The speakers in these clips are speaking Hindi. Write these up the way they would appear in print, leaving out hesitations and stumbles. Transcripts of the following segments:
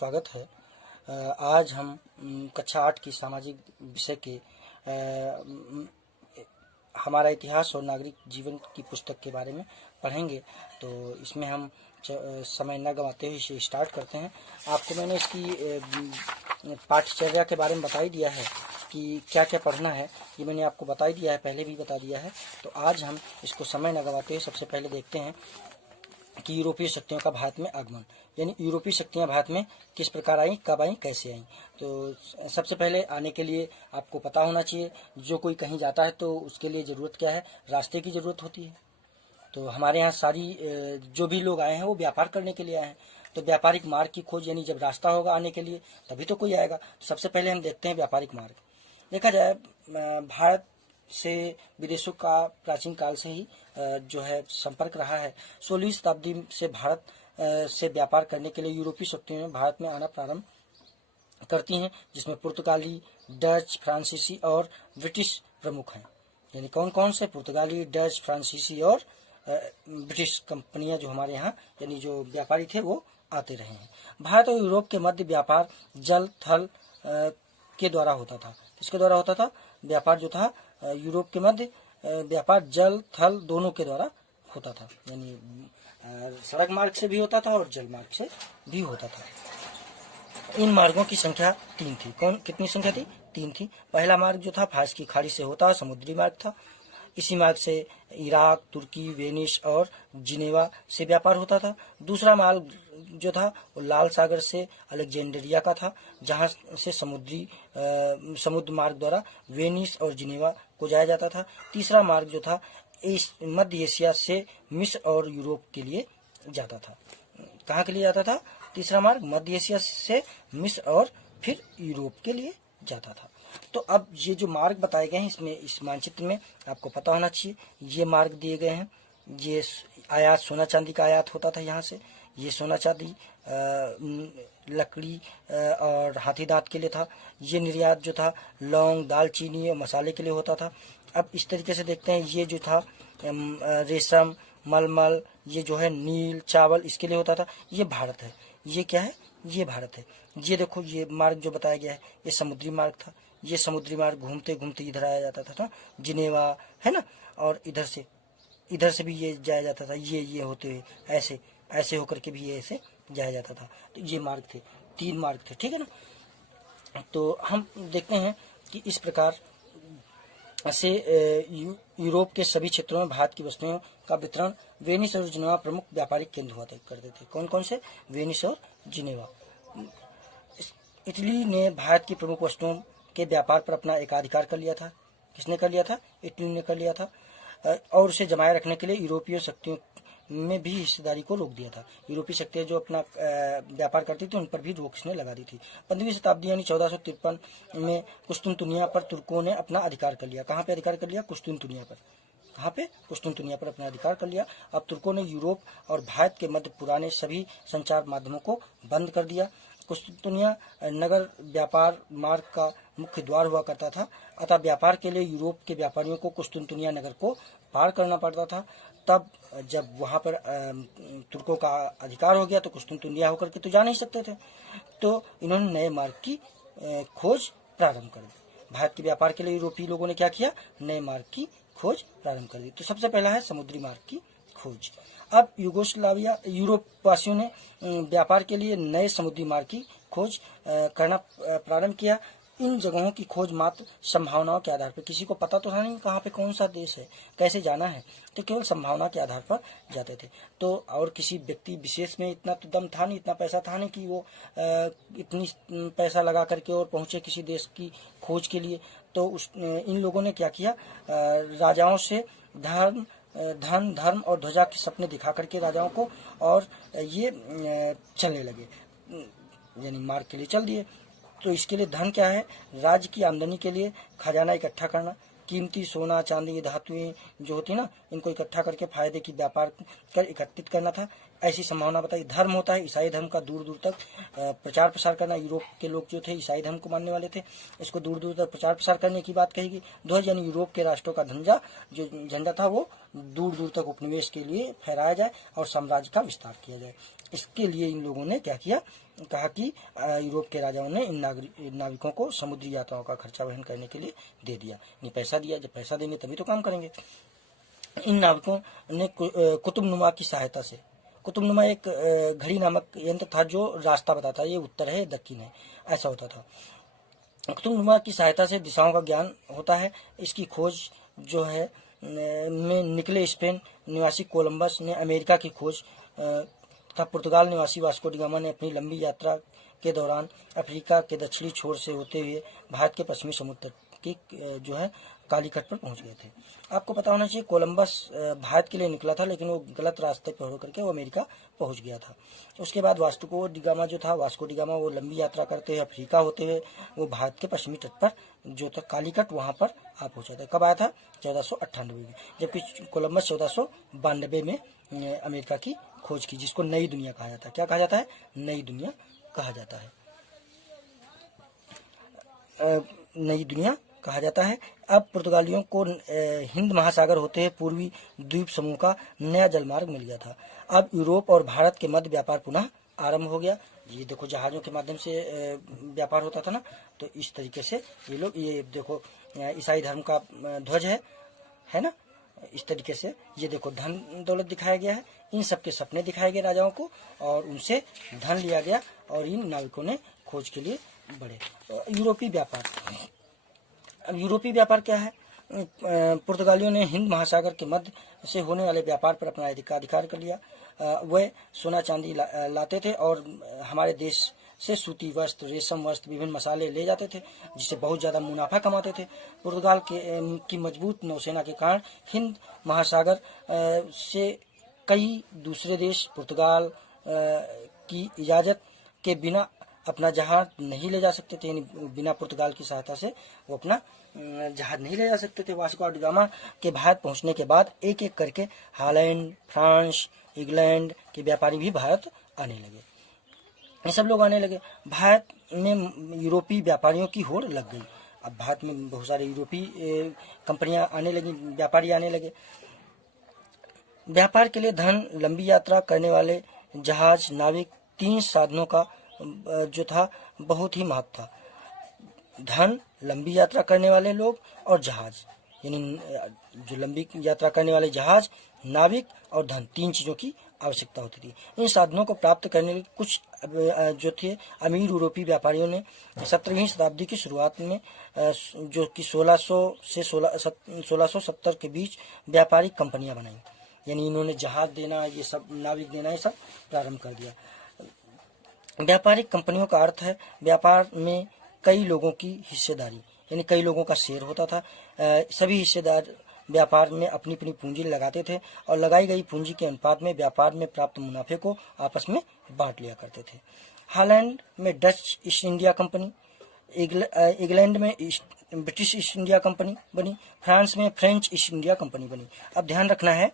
स्वागत है। आज हम कक्षा 8 की सामाजिक विषय के हमारा इतिहास और नागरिक जीवन की पुस्तक के बारे में पढ़ेंगे। तो इसमें हम समय न गंवाते हुए इसे स्टार्ट करते हैं। आपको मैंने इसकी पाठ्यचर्या के बारे में बता ही दिया है कि क्या क्या पढ़ना है, ये मैंने आपको बता ही दिया है, पहले भी बता दिया है। तो आज हम इसको समय न गंवाते हुए सबसे पहले देखते हैं कि यूरोपीय शक्तियों का भारत में आगमन, यानी यूरोपीय शक्तियां भारत में किस प्रकार आई, कब आई, कैसे आई। तो सबसे पहले आने के लिए आपको पता होना चाहिए, जो कोई कहीं जाता है तो उसके लिए ज़रूरत क्या है, रास्ते की ज़रूरत होती है। तो हमारे यहाँ सारी जो भी लोग आए हैं वो व्यापार करने के लिए आए हैं। तो व्यापारिक मार्ग की खोज, यानी जब रास्ता होगा आने के लिए तभी तो कोई आएगा। तो सबसे पहले हम देखते हैं व्यापारिक मार्ग। देखा जाए भारत से विदेशों का प्राचीन काल से ही जो है संपर्क रहा है। 16वीं शताब्दी से भारत से व्यापार करने के लिए यूरोपीय शक्तियां भारत में आना प्रारंभ करती हैं, जिसमें पुर्तगाली, डच, फ्रांसीसी और ब्रिटिश प्रमुख हैं। यानी कौन कौन से? पुर्तगाली, डच, फ्रांसीसी और ब्रिटिश कंपनियां जो हमारे यहाँ, यानी जो व्यापारी थे, वो आते रहे हैं। भारत और यूरोप के मध्य व्यापार जल थल के द्वारा होता था। किसके द्वारा होता था? व्यापार जो था यूरोप के मध्य व्यापार जल थल दोनों के द्वारा होता था, यानी सड़क मार्ग से भी होता था और जल मार्ग से भी होता था। इन मार्गों की संख्या 3 थी। कितनी संख्या थी? 3 थी। पहला मार्ग जो था फारस की खाड़ी से होता, समुद्री मार्ग था। इसी मार्ग से इराक, तुर्की, वेनिस और जिनेवा से व्यापार होता था। दूसरा मार्ग जो था वो लाल सागर से अलेक्जेंड्रिया का था, जहां से समुद्र मार्ग द्वारा वेनिस और जिनेवा को जाया जाता था। तीसरा मार्ग जो था मध्य एशिया से मिस्र और यूरोप के लिए जाता था। कहाँ के लिए जाता था? तीसरा मार्ग मध्य एशिया से मिस्र और फिर यूरोप के लिए जाता था। तो अब ये जो मार्ग बताए गए हैं, इसमें इस मानचित्र में आपको पता होना चाहिए, ये मार्ग दिए गए हैं। ये आयात सोना चांदी का आयात होता था यहाँ से। ये सोना चांदी लकड़ी और हाथी दांत के लिए था। ये निर्यात जो था लौंग, दालचीनी और मसाले के लिए होता था। अब इस तरीके से देखते हैं, ये जो था रेशम, मलमल, ये जो है नील, चावल, इसके लिए होता था। ये भारत है। ये क्या है? ये भारत है। ये देखो, ये मार्ग जो बताया गया है ये समुद्री मार्ग था। ये समुद्री मार्ग घूमते घूमते इधर आया जाता था ना, जिनेवा है ना, और इधर से भी ये जाया जाता था। ये होते हुए ऐसे ऐसे होकर के भी ये ऐसे जाया जाता था। तो ये मार्ग थे, 3 मार्ग थे, ठीक है ना। तो हम देखते हैं कि इस प्रकार से यूरोप के सभी क्षेत्रों में भारत की वस्तुओं का वितरण वेनिस और जिनेवा प्रमुख व्यापारिक केंद्र हुआ करते थे। कौन कौन से? वेनिस और जिनेवा। इटली ने भारत की प्रमुख वस्तुओं के व्यापार पर अपना एकाधिकार कर लिया था। किसने कर लिया था? इटली ने कर लिया था। और उसे जमाए रखने के लिए यूरोपीय शक्तियों में भी हिस्सेदारी को रोक दिया था। यूरोपीय शक्तियां जो अपना व्यापार करती थी उन पर भी रोक इसने लगा दी थी। 15वीं शताब्दी यानी 1453 में कुस्तुनतुनिया पर तुर्कों ने अपना अधिकार कर लिया। कहाँ पे अधिकार कर लिया? कुस्तुनतुनिया पर। कहाँ पे? कुस्तुनतुनिया पर अपना अधिकार कर लिया। अब तुर्कों ने यूरोप और भारत के मध्य पुराने सभी संचार माध्यमों को बंद कर दिया। कुस्तुनतुनिया नगर व्यापार मार्ग का मुख्य द्वार हुआ करता था, अतः व्यापार के लिए यूरोप के व्यापारियों को कुस्तुनतुनिया नगर को पार करना पड़ता था। तब जब वहाँ पर तुर्कों का अधिकार हो गया तो कुस्तुनतुनिया होकर के तो जा नहीं सकते थे, तो इन्होंने नए मार्ग की खोज प्रारंभ कर दी। भारत के व्यापार के लिए यूरोपीय लोगों ने क्या किया? नए मार्ग की खोज प्रारंभ कर दी। तो सबसे पहला है समुद्री मार्ग की खोज। अब यूरोप वासियों ने व्यापार के लिए नए समुद्री मार्ग की खोज करना प्रारंभ किया। इन जगहों की खोज मात्र संभावनाओं के आधार पर, किसी को पता तो था नहीं कहाँ पे कौन सा देश है, कैसे जाना है, तो केवल संभावना के आधार पर जाते थे। तो और किसी व्यक्ति विशेष में इतना तो दम था नहीं, इतना पैसा था नहीं कि वो इतनी पैसा लगा करके और पहुंचे किसी देश की खोज के लिए। तो इन लोगों ने क्या किया? राजाओं से धन, धर्म और ध्वजा के सपने दिखा करके राजाओं को, और ये चलने लगे, यानी मार्ग के लिए चल दिए। तो इसके लिए धन क्या है? राज्य की आमदनी के लिए खजाना इकट्ठा करना, कीमती सोना चांदी धातुएं जो होती है ना, इनको इकट्ठा करके फायदे की व्यापार कर एकत्रित करना था। ऐसी संभावना बताई। धर्म होता है ईसाई धर्म का दूर दूर तक प्रचार प्रसार करना। यूरोप के लोग जो थे ईसाई धर्म को मानने वाले थे, इसको दूर दूर तक प्रचार प्रसार करने की बात कही गई। ध्वज यानी यूरोप के राष्ट्रों का झंडा था वो दूर दूर तक उपनिवेश के लिए फहराया जाए और साम्राज्य का विस्तार किया जाए। इसके लिए इन लोगों ने क्या किया, कहा कि यूरोप के राजाओं ने इन नाविकों को समुद्री यात्राओं का खर्चा वहन करने के लिए दे दिया, नहीं पैसा दिया। जब पैसा देंगे तभी तो काम करेंगे। इन नाविकों ने कुतुबनुमा की सहायता से, कुतुबनुमा एक घड़ी नामक यंत्र था जो रास्ता बताता है, ये उत्तर है दक्षिण है, ऐसा होता था। कुतुबनुमा की सहायता से दिशाओं का ज्ञान होता है। इसकी खोज जो है में निकले स्पेन निवासी कोलंबस ने अमेरिका की खोज तथा पुर्तगाल निवासी वास्को डी गामा ने अपनी लंबी यात्रा के दौरान अफ्रीका के दक्षिणी छोर से होते हुए भारत के पश्चिमी समुद्र तट की जो है कालीकट पर पहुंच गए थे। आपको पता होना चाहिए कोलंबस भारत के लिए निकला था, लेकिन वो गलत रास्ते पर होकर के वो अमेरिका पहुंच गया था। उसके बाद वास्को डी गामा जो था, वास्को डी गामा वो लंबी यात्रा करते हुए अफ्रीका होते हुए वो भारत के पश्चिमी तट पर जो था कालीकट, वहां पर आ पहुंचा था। कब आया था? 1498 में, जबकि कोलंबस 1492 में अमेरिका की खोज की, जिसको नई दुनिया कहा जाता है। क्या कहा जाता है? नई दुनिया कहा जाता है, नई दुनिया कहा जाता है। अब पुर्तगालियों को हिंद महासागर होते हुए पूर्वी द्वीप समूह का नया जलमार्ग मिल गया था। अब यूरोप और भारत के मध्य व्यापार पुनः आरंभ हो गया। ये देखो जहाजों के माध्यम से व्यापार होता था ना, तो इस तरीके से ये लोग, ये देखो ईसाई धर्म का ध्वज है ना, इस तरीके से ये देखो धन दौलत दिखाया गया है। इन सबके सपने दिखाए गए राजाओं को और उनसे धन लिया गया और इन नाविकों ने खोज के लिए बढ़े। यूरोपीय व्यापार, अब यूरोपीय व्यापार क्या है? पुर्तगालियों ने हिंद महासागर के मध्य से होने वाले व्यापार पर अपना अधिकार कर लिया। वे सोना चांदी लाते थे और हमारे देश से सूती वस्त्र, रेशम वस्त्र, विभिन्न मसाले ले जाते थे, जिससे बहुत ज्यादा मुनाफा कमाते थे। पुर्तगाल की मजबूत नौसेना के कारण हिंद महासागर से कई दूसरे देश पुर्तगाल की इजाजत के बिना अपना जहाज नहीं ले जा सकते थे, यानी बिना पुर्तगाल की सहायता से वो अपना जहाज नहीं ले जा सकते थे। वास्को डी गामा के भारत पहुंचने के बाद एक एक करके हॉलैंड, फ्रांस, इंग्लैंड के व्यापारी भी भारत आने लगे। ये सब लोग आने लगे। भारत में यूरोपीय व्यापारियों की होड़ लग गई। अब भारत में बहुत सारे यूरोपीय कंपनियां आने लगी, व्यापारी आने लगे। व्यापार के लिए धन, लंबी यात्रा करने वाले जहाज, नाविक, तीन साधनों का जो था बहुत ही महत्व था। धन, लंबी यात्रा करने वाले लोग और जहाज, यानी जो लंबी यात्रा करने वाले जहाज, नाविक और धन, तीन चीजों की आवश्यकता होती थी। इन साधनों को प्राप्त करने के कुछ जो थे अमीर यूरोपीय व्यापारियों ने 17वीं शताब्दी की शुरुआत में जो कि 1600 से 1670 के बीच व्यापारिक कंपनियां बनाई, यानी इन्होंने जहाज देना, ये सब नाविक देना, ये सब प्रारंभ कर दिया। व्यापारिक कंपनियों का अर्थ है व्यापार में कई लोगों की हिस्सेदारी, यानी कई लोगों का शेयर होता था। सभी हिस्सेदार व्यापार में अपनी अपनी पूंजी लगाते थे और लगाई गई पूंजी के अनुपात में व्यापार में प्राप्त मुनाफे को आपस में बांट लिया करते थे। हॉलैंड में Dutch east India company, England में ब्रिटिश ईस्ट इंडिया कंपनी बनी, फ्रांस में फ्रेंच ईस्ट इंडिया कंपनी बनी। अब ध्यान रखना है,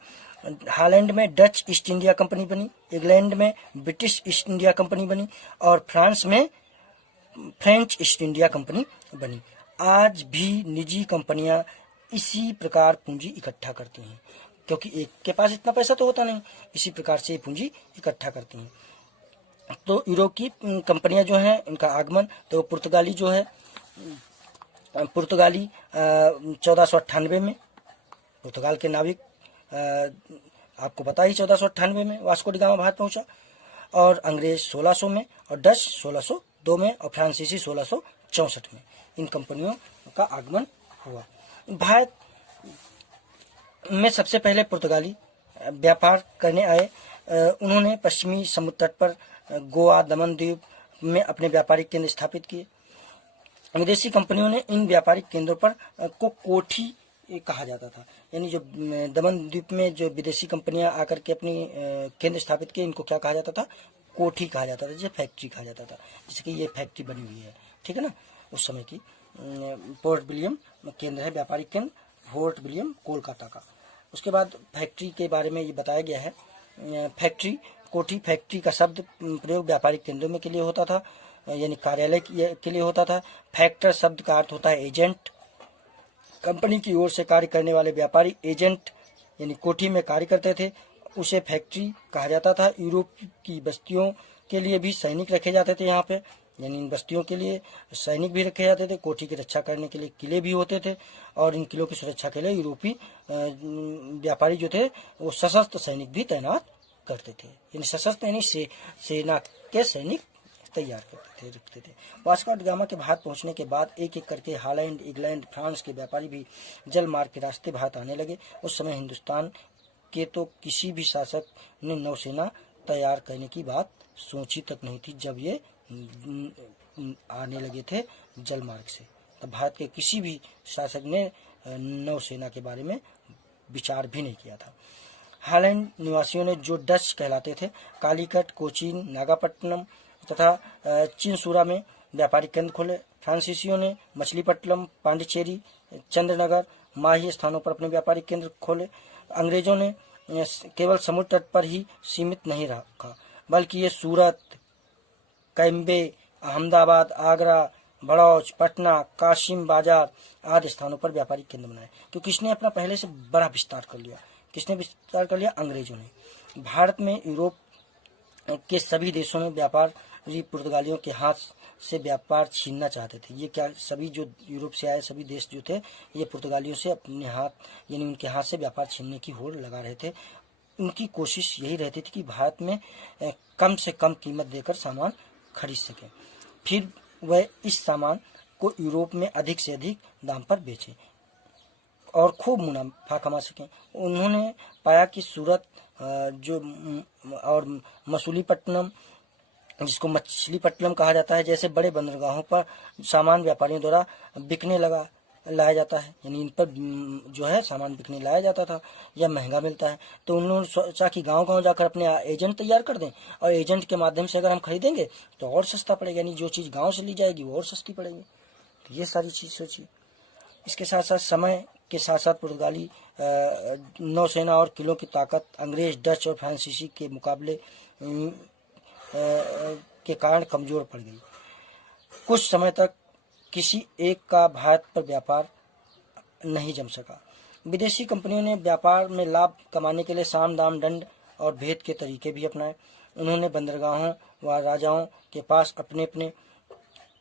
हॉलैंड में डच ईस्ट इंडिया कंपनी बनी, इंग्लैंड में ब्रिटिश ईस्ट इंडिया कंपनी बनी और फ्रांस में फ्रेंच ईस्ट इंडिया कंपनी बनी। आज भी निजी कंपनियां इसी प्रकार पूंजी इकट्ठा करती हैं, क्योंकि एक के पास इतना पैसा तो होता नहीं, इसी प्रकार से पूंजी इकट्ठा करती हैं। तो यूरोप की कंपनियां जो हैं, इनका आगमन तो पुर्तगाली जो है, पुर्तगाली 1498 में, पुर्तगाल के नाविक आपको पता ही 1498 में वास्को डी गामा भारत पहुंचा, और अंग्रेज 1600 में, और डच 1602 में, और फ्रांसीसी 1664 में। इन कंपनियों का आगमन हुआ। भारत में सबसे पहले पुर्तगाली व्यापार करने आए। उन्होंने पश्चिमी समुद्र तट पर गोवा, दमन द्वीप में अपने व्यापारिक केंद्र स्थापित किए। विदेशी कंपनियों ने इन व्यापारिक केंद्रों पर को कोठी कहा जाता था, यानी जो दमन द्वीप में जो विदेशी कंपनियां आकर के अपनी केंद्र स्थापित किए, इनको क्या कहा जाता था? कोठी कहा जाता था, जैसे फैक्ट्री कहा जाता था। जैसे कि ये फैक्ट्री बनी हुई है, ठीक है ना, उस समय की। पोर्ट विलियम केंद्र है, व्यापारिक केंद्र फोर्ट विलियम कोलकाता का। उसके बाद फैक्ट्री के बारे में ये बताया गया है। फैक्ट्री कोठी फैक्ट्री का शब्द प्रयोग व्यापारिक केंद्रों में के लिए होता था, यानी कार्यालय के लिए होता था। फैक्टर शब्द का अर्थ होता है एजेंट। कंपनी की ओर से कार्य करने वाले व्यापारी एजेंट यानी कोठी में कार्य करते थे, उसे फैक्ट्री कहा जाता था। यूरोप की बस्तियों के लिए भी सैनिक रखे जाते थे यहाँ पे, यानी इन बस्तियों के लिए सैनिक भी रखे जाते थे। कोठी की रक्षा करने के लिए किले भी होते थे, और इन किलों की सुरक्षा के लिए यूरोपीय व्यापारी जो थे वो सशस्त्र सैनिक भी तैनात करते थे, यानी सशस्त्र यानी सेना के सैनिक तैयार करते थे, रखते थे। वास्को ड गामा के भारत पहुंचने के बाद एक एक करके हॉलैंड, इंग्लैंड, फ्रांस के व्यापारी भी जल मार्ग के रास्ते भारत आने लगे। उस समय हिंदुस्तान के तो किसी भी शासक ने नौसेना तैयार करने की बात सोची तक नहीं थी जब ये आने लगे थे जल मार्ग से। तब भारत के किसी भी शासक ने नौसेना के बारे में विचार भी नहीं किया था। हॉलैंड निवासियों ने, जो डच कहलाते थे, कालीकट, कोचीन, नागापट्टनम तथा चिनसुरा में व्यापारिक केंद्र खोले। फ्रांसीसियों ने मछलीपट्टनम, पांडिचेरी, चंद्रनगर, माही स्थानों पर अपने व्यापारिक केंद्र खोले। अंग्रेजों ने केवल समुद्र तट पर ही सीमित नहीं रखा, बल्कि ये सूरत, कैम्बे, अहमदाबाद, आगरा, बड़ौच, पटना, काशिम बाजार आदि स्थानों पर व्यापारिक केंद्र बनाए, क्योंकि इसने अपना पहले से बड़ा विस्तार कर लिया। किसने विस्तार कर लिया? अंग्रेजों ने। भारत में यूरोप के सभी देशों में व्यापारी पुर्तगालियों के हाथ से व्यापार छीनना चाहते थे। ये क्या, सभी जो यूरोप से आए सभी देश जो थे ये पुर्तगालियों से अपने हाथ यानी उनके हाथ से व्यापार छीनने की होड़ लगा रहे थे। उनकी कोशिश यही रहती थी कि भारत में कम से कम कीमत देकर सामान खरीद सकें, फिर वह इस सामान को यूरोप में अधिक से अधिक दाम पर बेचें और खूब मुनाफा कमा सकें। उन्होंने पाया कि सूरत जो और मसूलीपट्टनम, जिसको मछलीपट्टनम कहा जाता है, जैसे बड़े बंदरगाहों पर सामान व्यापारियों द्वारा बिकने लाया जाता है, यानी इन पर जो है सामान बिकने लाया जाता था, या महंगा मिलता है। तो उन्होंने सोचा कि गांव-गांव जाकर अपने एजेंट तैयार कर दें, और एजेंट के माध्यम से अगर हम खरीदेंगे तो और सस्ता पड़ेगा, यानी जो चीज़ गांव से ली जाएगी वो और सस्ती पड़ेगी। तो ये सारी चीज़ सोची। इसके साथ साथ समय के साथ साथ पुर्तगाली नौसेना और किलों की ताकत अंग्रेज, डच और फ्रांसीसी के मुकाबले के कारण कमजोर पड़ गई। कुछ समय तक किसी एक का भारत पर व्यापार नहीं जम सका। विदेशी कंपनियों ने व्यापार में लाभ कमाने के लिए साम, दाम, दंड और भेद के तरीके भी अपनाए। उन्होंने बंदरगाहों व राजाओं के पास अपने अपने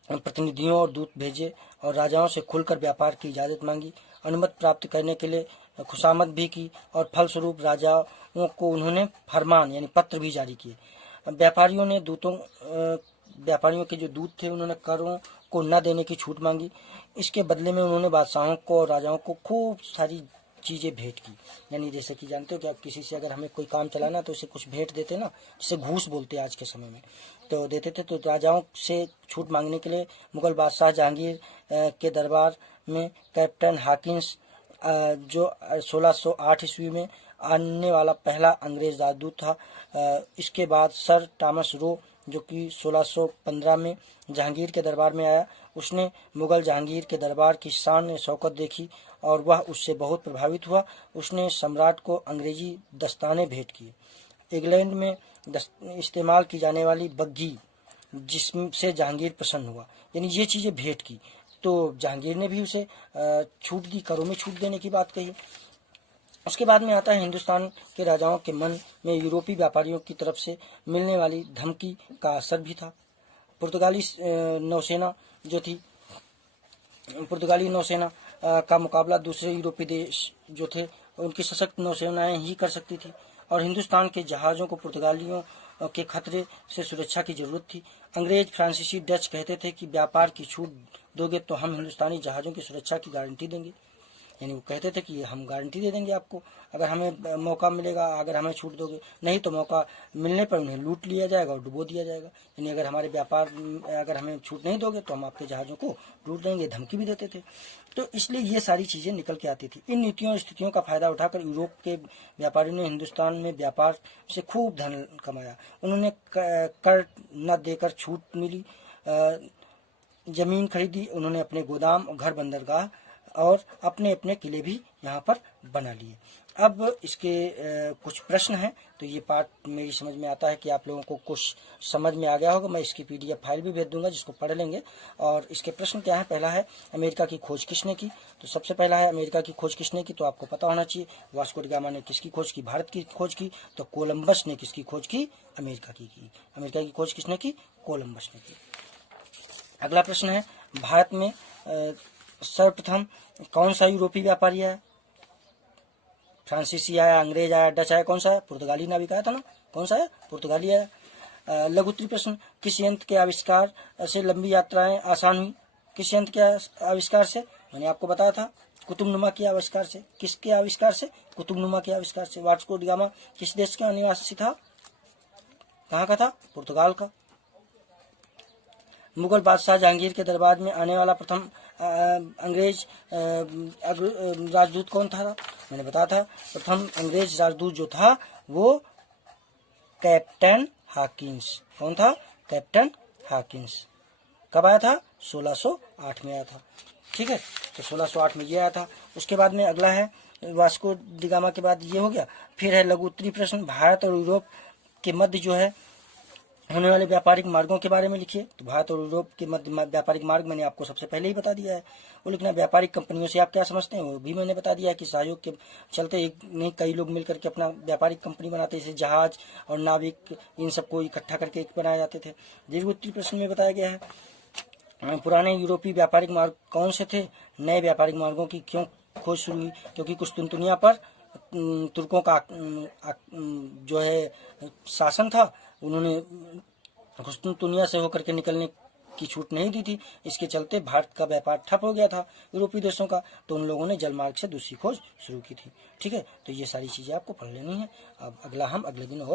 प्रतिनिधियों और दूत भेजे और राजाओं से खुलकर व्यापार की इजाज़त मांगी। अनुमति प्राप्त करने के लिए खुशामद भी की, और फलस्वरूप राजाओं को उन्होंने फरमान यानी पत्र भी जारी किए। व्यापारियों के जो दूत थे उन्होंने करों को न देने की छूट मांगी। इसके बदले में उन्होंने बादशाहों को और राजाओं को खूब सारी चीज़ें भेंट की, यानी जैसे कि जानते हो कि आप किसी से अगर हमें कोई काम चलाना तो उसे कुछ भेंट देते ना, जिसे घूस बोलते हैं आज के समय में, तो देते थे। तो राजाओं से छूट मांगने के लिए मुगल बादशाह जहांगीर के दरबार में कैप्टन हॉकिंस, जो 1608 ईस्वी में आने वाला पहला अंग्रेज राजदूत था, इसके बाद सर थॉमस रो, जो कि 1615 में जहांगीर के दरबार में आया, उसने मुगल जहांगीर के दरबार की शान शौकत देखी और वह उससे बहुत प्रभावित हुआ। उसने सम्राट को अंग्रेजी दस्ताने भेंट किए। इंग्लैंड में इस्तेमाल की जाने वाली बग्घी, जिससे जहांगीर प्रसन्न हुआ, यानी ये चीज़ें भेंट की। तो जहांगीर ने भी उसे छूट दी, करों में छूट देने की बात कही। उसके बाद में आता है हिंदुस्तान के राजाओं के मन में यूरोपीय व्यापारियों की तरफ से मिलने वाली धमकी का असर भी था। पुर्तगाली नौसेना जो थी, पुर्तगाली नौसेना का मुकाबला दूसरे यूरोपीय देश जो थे उनकी सशक्त नौसेनाएं ही कर सकती थी, और हिंदुस्तान के जहाज़ों को पुर्तगालियों के खतरे से सुरक्षा की जरूरत थी। अंग्रेज, फ्रांसीसी, डच कहते थे कि व्यापार की छूट दोगे तो हम हिंदुस्तानी जहाज़ों की सुरक्षा की गारंटी देंगे, यानी वो कहते थे कि हम गारंटी दे देंगे आपको अगर हमें मौका मिलेगा, अगर हमें छूट दोगे, नहीं तो मौका मिलने पर उन्हें लूट लिया जाएगा और डुबो दिया जाएगा। यानी अगर हमारे व्यापार अगर हमें छूट नहीं दोगे तो हम आपके जहाज़ों को लूट देंगे, धमकी भी देते थे। तो इसलिए ये सारी चीज़ें निकल के आती थी। इन नीतियों और स्थितियों का फायदा उठाकर यूरोप के व्यापारियों ने हिंदुस्तान में व्यापार से खूब धन कमाया। उन्होंने कर न देकर छूट मिली, जमीन खरीदी, उन्होंने अपने गोदाम, घर, बंदरगाह और अपने अपने किले भी यहाँ पर बना लिए। अब इसके कुछ प्रश्न हैं, तो ये पार्ट मेरी समझ में आता है कि आप लोगों को कुछ समझ में आ गया होगा। मैं इसकी PDF फाइल भी भेज दूंगा जिसको पढ़ लेंगे। और इसके प्रश्न क्या है, पहला है अमेरिका की खोज किसने की। तो सबसे पहला है अमेरिका की खोज किसने की, तो आपको पता होना चाहिए। वास्को डी गामा ने किसकी खोज की, भारत की खोज की। तो कोलंबस ने किसकी खोज की, अमेरिका की। अमेरिका की खोज किसने की, कोलंबस ने की। अगला प्रश्न है भारत में सर्वप्रथम कौन सा यूरोपीय व्यापारी आया। फ्रांसीसी आया, अंग्रेज आया, डच आया, कौन सा है, पुर्तगाली नाविक आया था ना, कौन सा है, पुर्तगाली आया। लघु उत्तरीय प्रश्न, किस यंत्र के आविष्कार से लंबी यात्राएं आसान हुई। किस यंत्र के आविष्कार से, मैंने आपको बताया था कुतुबनुमा के आविष्कार से। किसके आविष्कार से, कुतुबनुमा के आविष्कार से। वास्को डी गामा किस देश का निवासी था, कहाँ का था, पुर्तगाल का। मुगल बादशाह जहांगीर के दरबार में आने वाला प्रथम अंग्रेज राजदूत कौन था, मैंने बताया था। प्रथम अंग्रेज राजदूत जो था वो कैप्टन हॉकिंस। कौन था, कैप्टन हॉकिंस। कब आया था, 1608 में आया था। ठीक है, तो 1608 में ये आया था। उसके बाद में अगला है वास्को डी गामा के बाद ये हो गया। फिर है लघु उत्तरीय प्रश्न, भारत और यूरोप के मध्य जो है होने वाले व्यापारिक मार्गों के बारे में लिखिए। तो भारत और यूरोप के मध्य व्यापारिक मार्ग मैंने आपको सबसे पहले ही बता दिया है। वो लिखना व्यापारिक कंपनियों से आप क्या समझते हैं, वो भी मैंने बता दिया है कि सहयोग के चलते एक नहीं कई लोग मिलकर के अपना व्यापारिक कंपनी बनाते, जैसे जहाज और नाविक, इन सबको इकट्ठा करके एक बनाए जाते थे। दीर्घ उत्तरीय प्रश्न में बताया गया है पुराने यूरोपीय व्यापारिक मार्ग कौन से थे, नए व्यापारिक मार्गों की क्यों खोज शुरू हुई, क्योंकि कुस्तुनतुनिया पर तुर्कों का जो है शासन था। उन्होंने कुस्तुनतुनिया से होकर के निकलने की छूट नहीं दी थी। इसके चलते भारत का व्यापार ठप हो गया था यूरोपीय देशों का, तो उन लोगों ने जलमार्ग से दूसरी खोज शुरू की थी। ठीक है, तो ये सारी चीजें आपको पढ़ लेनी है। अब अगला हम अगले दिन और